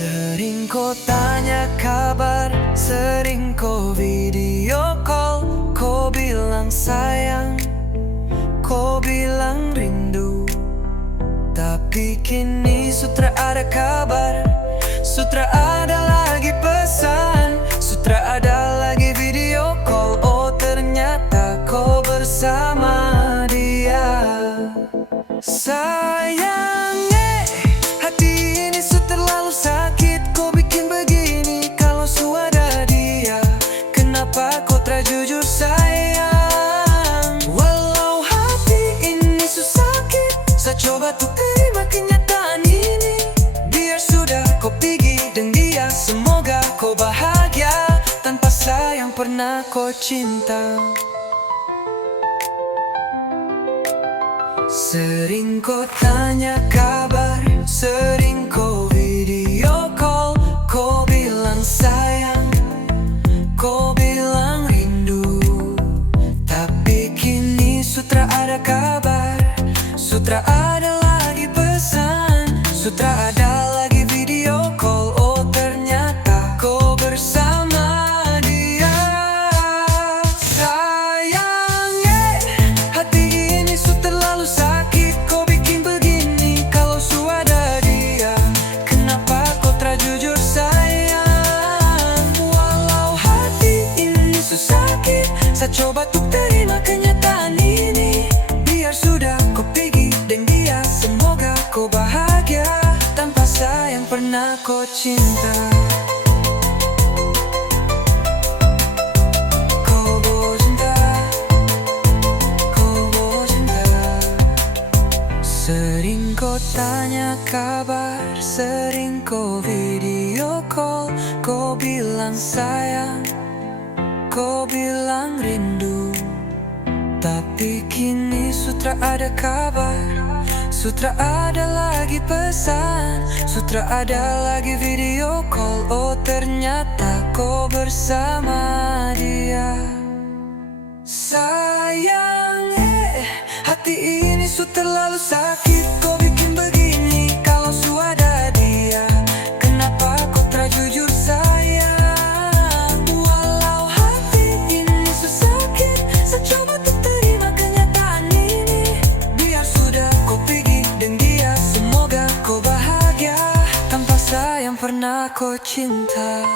Sering kau tanya kabar, sering kau video call. Kau bilang sayang, kau bilang rindu. Tapi kini sutra ada kabar, sutra ada lagi pesan, sutra ada lagi video call. Oh ternyata kau bersama dia. Sayangnya hati ini terlalu sakit. Kau bikin begini kalau suara dia. Kenapa kau tak jujur sayang? Walau hati ini sakit, saya coba tuh terima kenyataan ini. Biar sudah kau pergi dan dia, semoga kau bahagia tanpa sayang pernah kau cinta. Sering kau tanya kabar, sering kau video call. Kau bilang sayang, kau bilang rindu. Tapi kini sutra ada kabar, sutra ada lagi pesan, sutra ada lagi video call. Oh ternyata kau bersama dia. Sayangnya hati ini terlalu sakit. Kau bikin begini kalau suara dia. Kenapa kau tak jujur sayang? Walau hati ini sakit, saya coba tuh terima kenyataan ini. Biar sudah kau pergi dan dia, semoga kau bahagia tanpa sayang pernah kau cinta. Sering kau tanya kabar, sering kau video call. Kau bilang sayang, kau bilang rindu. Tapi kini sutra ada kabar, sutra ada lagi pesan, sutra ada lagi video call. Oh ternyata kau bersama dia. Sayang, hati ini terlalu sakit. Kau bikin begini kalau suara dia. Kenapa kau tak jujur sayang? Walau hati ini sakit, saya coba tuh terima kenyataan ini. Biar sudah kau pergi dan dia, semoga kau bahagia tanpa sayang pernah kau cinta.